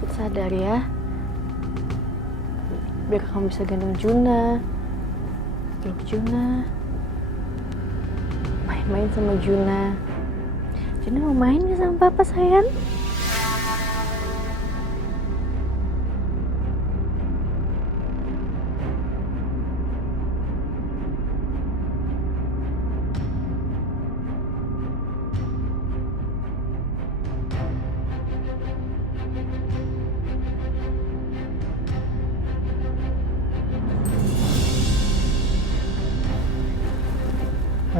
cepet sadar ya. Biar kamu bisa gendong Juna, peluk Juna, main-main sama Juna. Juna mau main gak sama papa sayang?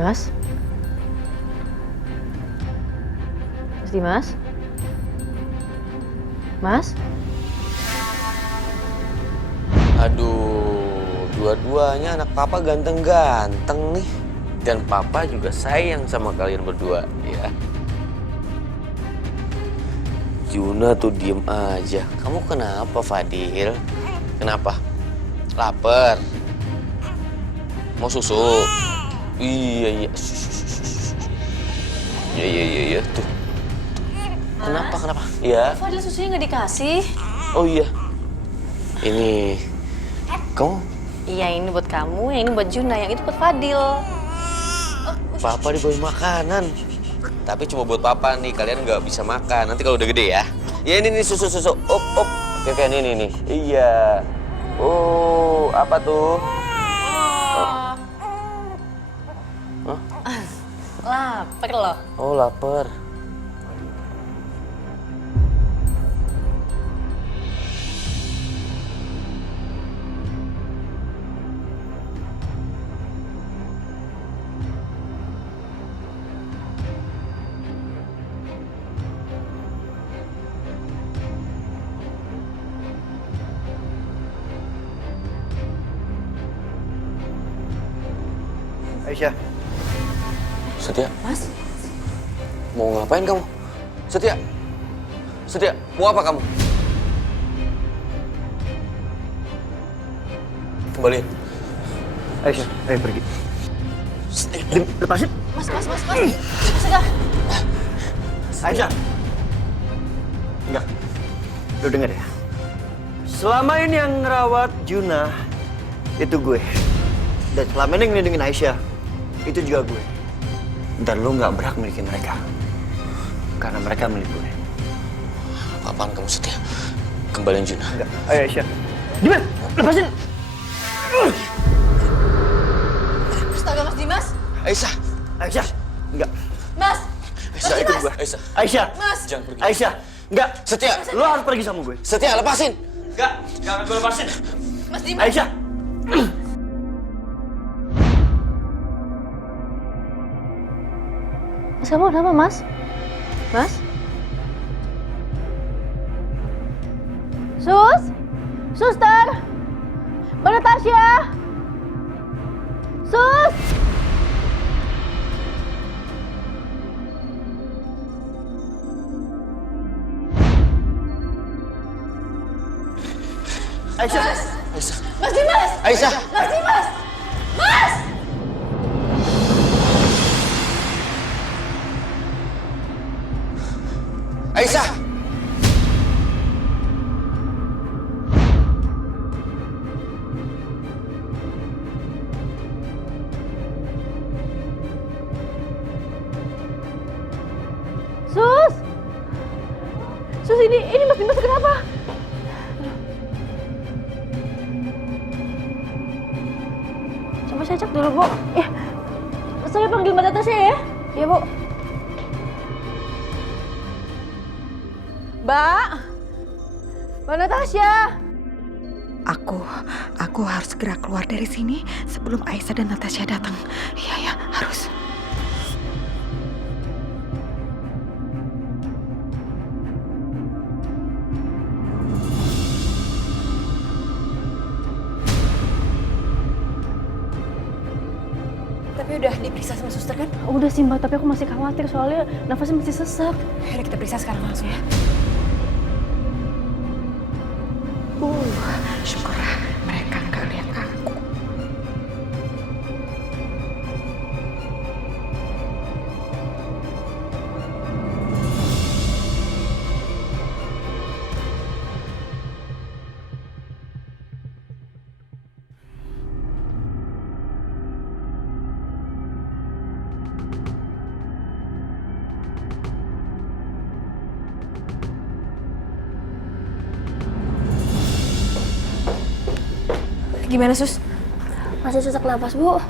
Mas? Mas Dimas? Mas? Aduh, dua-duanya anak papa ganteng-ganteng nih. Dan papa juga sayang sama kalian berdua, ya. Juna tuh diem aja. Kamu kenapa, Fadil? Kenapa? Laper? Mau susu? Iya. Iya. Tuh. Kenapa? Iya. Fadil susunya nggak dikasih. Oh iya. Ini kamu? Iya, ini buat kamu, yang ini buat Juna, yang itu buat Fadil. Papa dibawain makanan. Tapi cuma buat papa nih, kalian nggak bisa makan. Nanti kalau udah gede ya. Ya ini nih susu. Op. Oke, ini. Iya. Oh, apa tuh? Lapar loh. Oh, lapar. Aisyah. Setia, Mas? mau ngapain kamu? Setia, mau apa kamu? Kembaliin. Aisyah, ayo pergi. Lepasin. Mas. Sudah. Aisyah. Enggak. Lu denger ya. Selama ini yang ngerawat Juna itu gue. Dan selama ini yang ngelindungin Aisyah itu juga gue. Dan lu nggak berhak milikin mereka. Karena mereka milik gue. Apaan kamu, Setia? Kembaliin Juna. Enggak. Ayo Aisyah. Dimas, lepasin. Astaga, Mas Dimas. Aisyah. Aisyah. Enggak. Mas. Aisyah, ikut gue. Aisyah. Aisyah. Mas. Jangan pergi. Aisyah. Enggak. Setia. Lu harus pergi sama gue. Setia, lepasin. Enggak. Jangan gue lepasin. Mas Dimas. Aisyah. Mas, kamu kenapa, Mas? Mas? Sus? Suster? Mbak Natasha? Sus? Aisyah. Aisyah. Mas Dimas! Aisyah. Mas Dimas! Mas! Aisyah. Sus! Sus, ini Mas Dimas kenapa? Coba saya cek dulu, Bu. Ya, saya panggil Mbak Natasha ya. Ya, Bu. Mbak Natasha. Aku harus segera keluar dari sini sebelum Aisyah dan Natasha datang. Iya, harus. Tapi udah diperiksa sama suster kan? Udah sih, Mbak, tapi aku masih khawatir soalnya nafasnya masih sesak. Ayo kita periksa sekarang langsung ya. Syukurlah mereka nggak lihat aku. Gimana, Sus? Masih sesak nafas, Bu.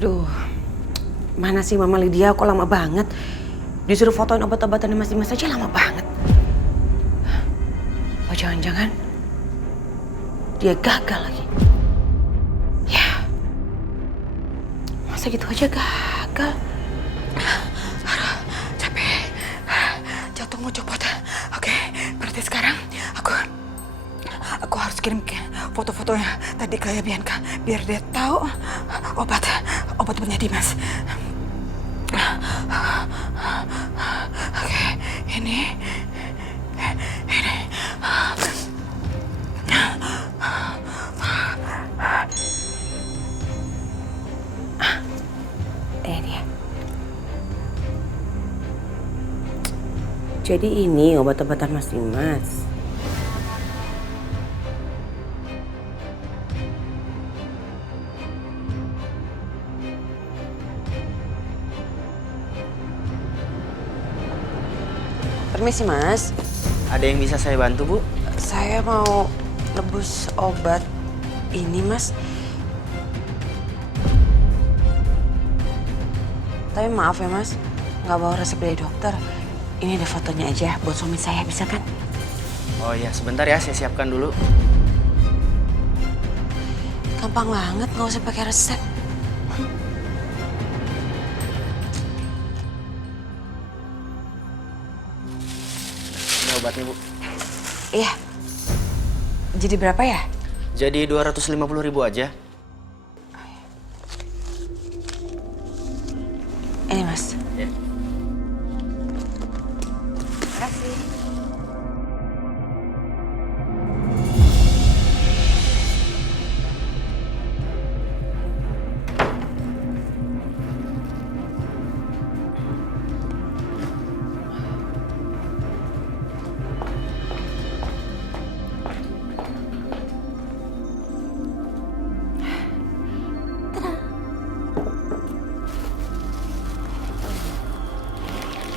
Aduh, mana sih Mama Lydia? Kok lama banget? Disuruh fotoin obat-obatannya Mas Dimas aja lama banget. Oh jangan-jangan dia gagal lagi. Ya, masa gitu aja gagal? Aduh, capek. Jantung mau copot. Oke, berarti sekarang aku harus kirim foto-fotonya tadi ke Bianca biar dia tahu obat-obatnya Dimas. Oke, ini. Dia. Jadi ini obat-obatan Mas Dimas. Permisi Mas, Ada yang bisa saya bantu, Bu? saya mau nebus obat ini Mas. Tapi maaf ya Mas, nggak bawa resep dari dokter. Ini ada fotonya aja buat suami saya, bisa kan? Oh iya, sebentar ya, saya siapkan dulu. Gampang banget, nggak usah pakai resep. Ini obatnya, Bu. Iya. Jadi berapa ya? Jadi 250.000 aja. Ini Mas. Ya. Makasih.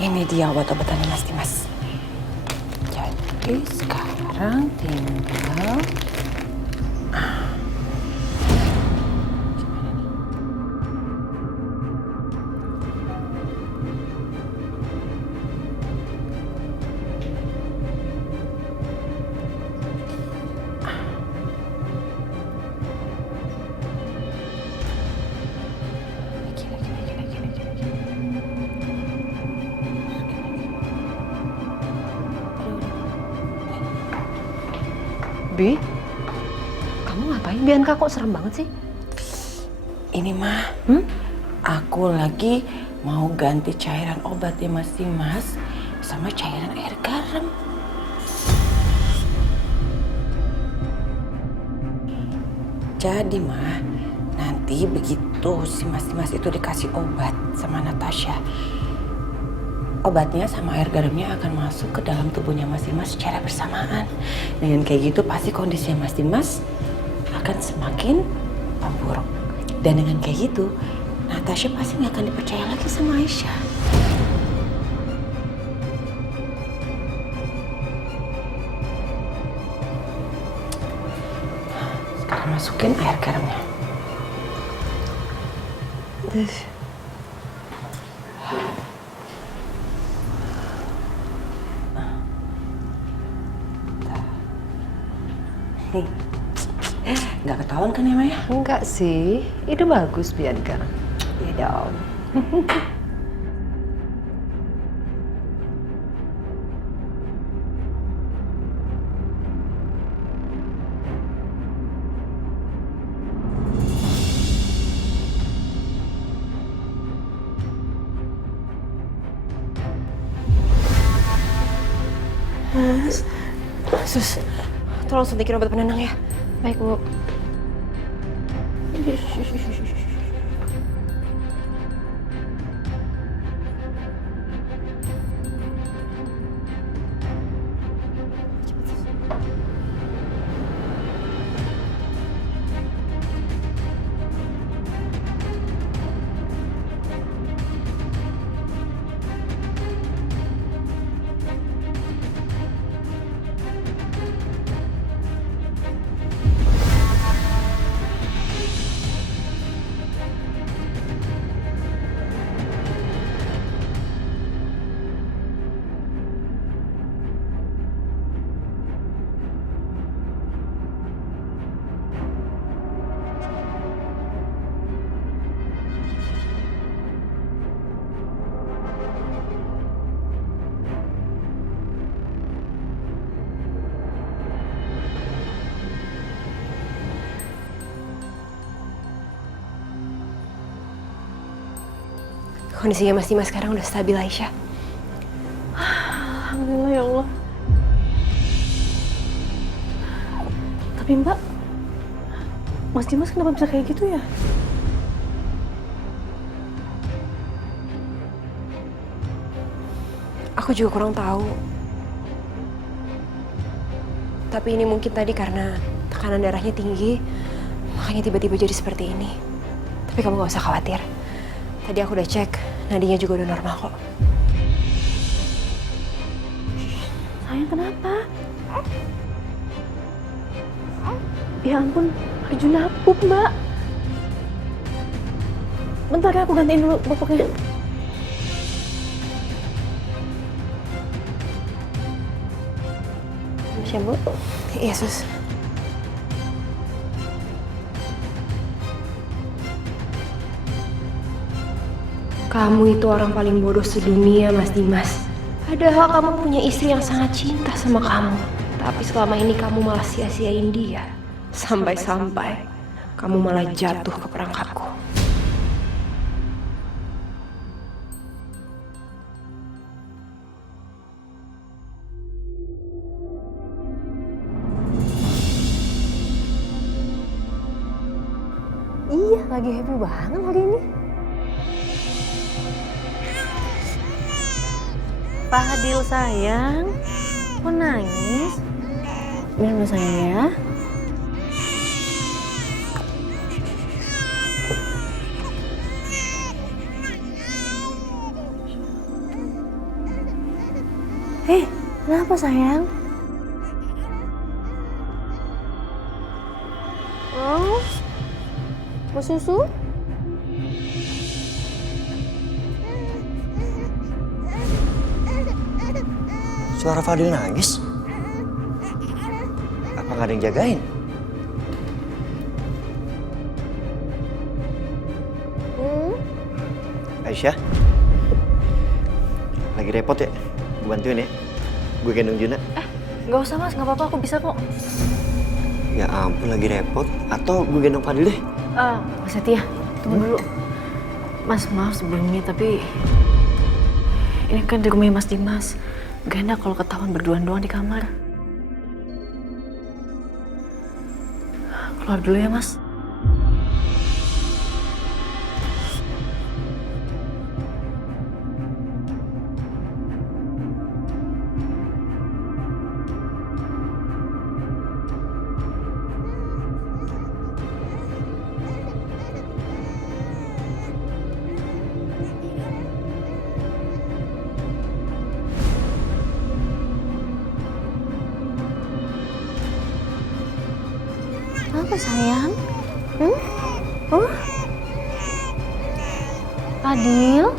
Ini dia obat-obatannya Mas Dimas. Jadi sekarang tinggal Bi, kamu ngapain? Bianca kok serem banget sih? ini mah, aku lagi mau ganti cairan obatnya Mas Dimas sama cairan air garam. Jadi mah, nanti begitu si Mas Dimas itu dikasih obat sama Natasha, obatnya sama air garamnya akan masuk ke dalam tubuhnya Mas Dimas secara bersamaan. Dengan kayak gitu pasti kondisinya Mas Dimas akan semakin memburuk. Dan dengan kayak gitu, Natasha pasti nggak akan dipercaya lagi sama Aisyah. Sekarang masukin air garamnya. Nih. Nggak ketahuan kan ya Maya? Enggak sih, itu bagus Bianca. Iya dong. Sus, tolong suntikin obat penenang ya. Baik, Bu. Kondisinya Mas Dimas sekarang udah stabil, Aisyah. Alhamdulillah ya Allah. Tapi Mbak, Mas Dimas kenapa bisa kayak gitu ya? Aku juga kurang tahu. Tapi ini mungkin tadi karena tekanan darahnya tinggi, makanya tiba-tiba jadi seperti ini. Tapi kamu gak usah khawatir. Tadi aku udah cek, nadinya juga udah normal kok. Sayang kenapa? Ya ampun, Arjuna pup Mbak. Bentar ya, aku gantiin dulu popoknya. Siap, Bu? Iya, Sus. Kamu itu orang paling bodoh sedunia, Mas Dimas. Padahal kamu punya istri yang sangat cinta sama kamu. Tapi selama ini kamu malah sia-siain dia. Sampai-sampai kamu malah jatuh ke perangkapku. Iya, lagi happy banget hari ini. Fadil sayang, kok nangis? Minum sayang ya. Kenapa sayang? Oh, mau susu? Suara Fadil nangis? Apa nggak ada yang jagain? Aisyah? Lagi repot ya? Gue bantuin ya? Gue gendong Juna. Gak usah Mas, gak apa-apa, aku bisa kok. Ya ampun, lagi repot. Atau gue gendong Fadil deh? Mas Setia, tunggu dulu. Mas, maaf sebelumnya, tapi ini kan di rumahnya Mas Dimas. Gak enak kalau ketahuan berduaan doang di kamar. Keluar dulu ya, Mas. Apa sayang? Oh? Fadil?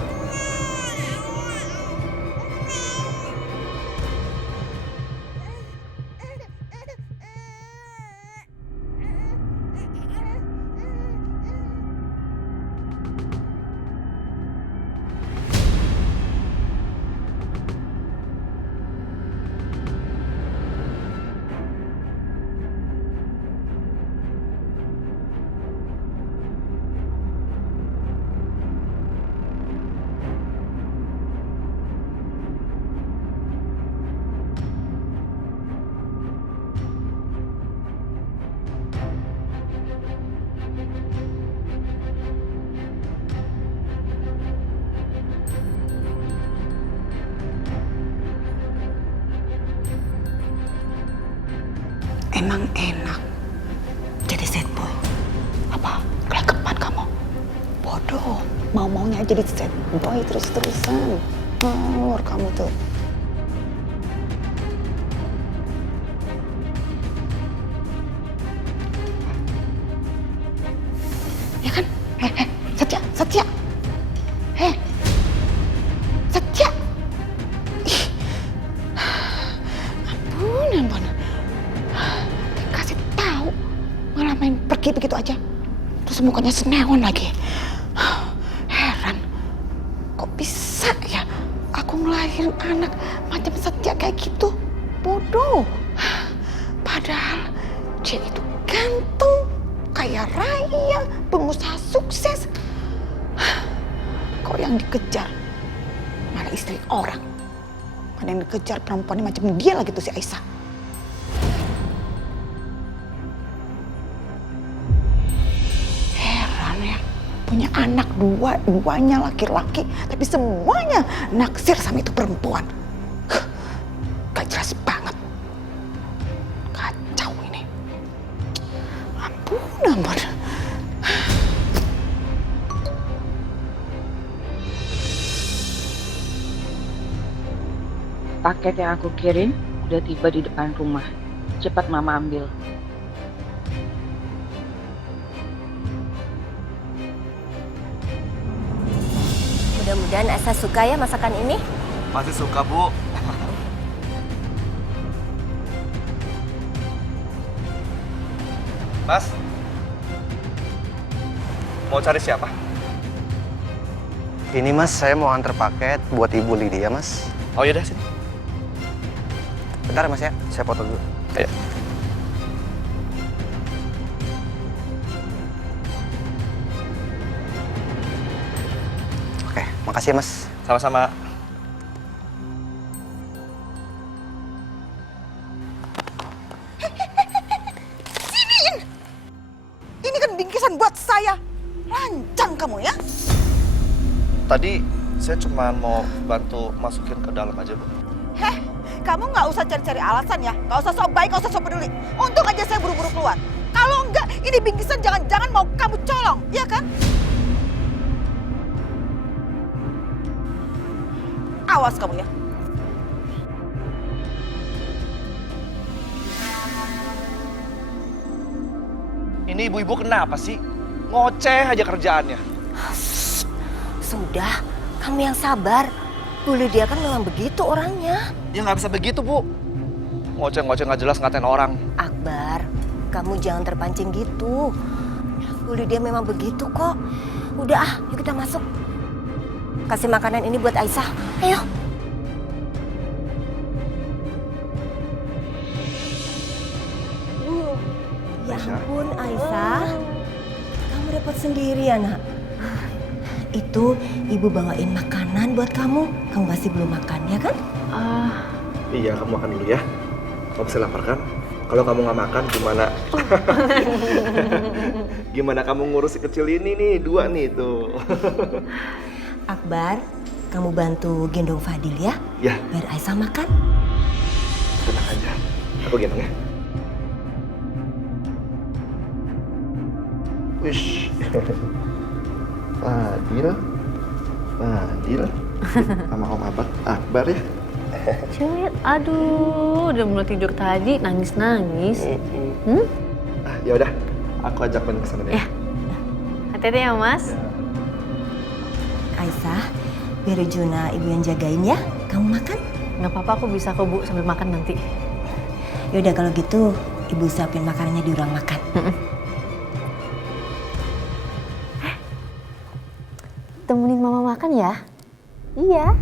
Emang enak jadi sad boy? Apa kelekepan kamu? Bodoh, mau-maunya jadi sad boy terus-terusan. Ngawur kamu tuh. Ya kan? Satya, Satya. Satya. Ih. Ampun. Kasih tahu malah main pergi begitu aja. Terus mukanya senewan lagi. Heran. Kok bisa ya aku ngelahirin anak macam Satya kayak gitu? Bodoh. Padahal dia itu ganteng, kaya raya, pengusaha sukses. Kok yang dikejar malah istri orang? Mana yang dikejar perempuan macam dia lagi tuh si Aisyah. Heran ya, punya anak duanya laki-laki, tapi semuanya naksir sama itu perempuan. Gak jelas banget. Kacau ini. Ampun. Paket yang aku kirim udah tiba di depan rumah. Cepat Mama ambil. Mudah-mudahan Asa suka ya masakan ini. Pasti suka, Bu. Mas, mau cari siapa? Ini Mas, saya mau antar paket buat Ibu Lydia, Mas. Oh yaudah, sini. Bentar Mas ya, saya foto dulu. Ayo. Oke, makasih ya Mas. Sama-sama. Ini kan bingkisan buat saya. Lancang kamu ya. Tadi saya cuma mau bantu masukin ke dalam aja, Bu. Kamu nggak usah cari-cari alasan ya. Nggak usah sok baik, nggak usah sok peduli. Untung aja saya buru-buru keluar. Kalau enggak, ini bingkisan jangan-jangan mau kamu colong, ya kan? Awas kamu ya. Ini ibu-ibu kenapa sih? Ngoceh aja kerjaannya. Sudah, kamu yang sabar. Bu Lydia kan memang begitu orangnya. Ya nggak bisa begitu, Bu. Ngoceh-ngoceh nggak jelas ngatain orang. Akbar, kamu jangan terpancing gitu. Bu Lydia memang begitu kok. Udah yuk kita masuk. Kasih makanan ini buat Aisyah. Ayo. Ya ampun Aisyah. Kamu repot sendiri ya nak. Itu ibu bawain makanan buat kamu. Kamu masih belum makan ya kan? Iya, kamu makan dulu ya. Kamu bisa lapar kan? Kalau kamu nggak makan gimana? Gimana kamu ngurus si kecil ini nih, 2 nih tuh. Akbar, kamu bantu gendong Fadil ya? Ya. Biar Aisyah makan. Tenang aja, aku gendong ya. Wish. Fadil sama Om Akbar ya. Cil, aduh, udah mulai tidur tadi, nangis-nangis. Ya udah, aku ajak main ke sana deh. Ya. Hati-hati ya, Mas. Aisyah, biar Juna ibu yang jagain ya. Kamu makan? Nggak apa-apa, aku bisa kok, Bu, sambil makan nanti. Yaudah kalau gitu, ibu siapin makanannya di ruang makan. Temenin Mama makan ya? Iya.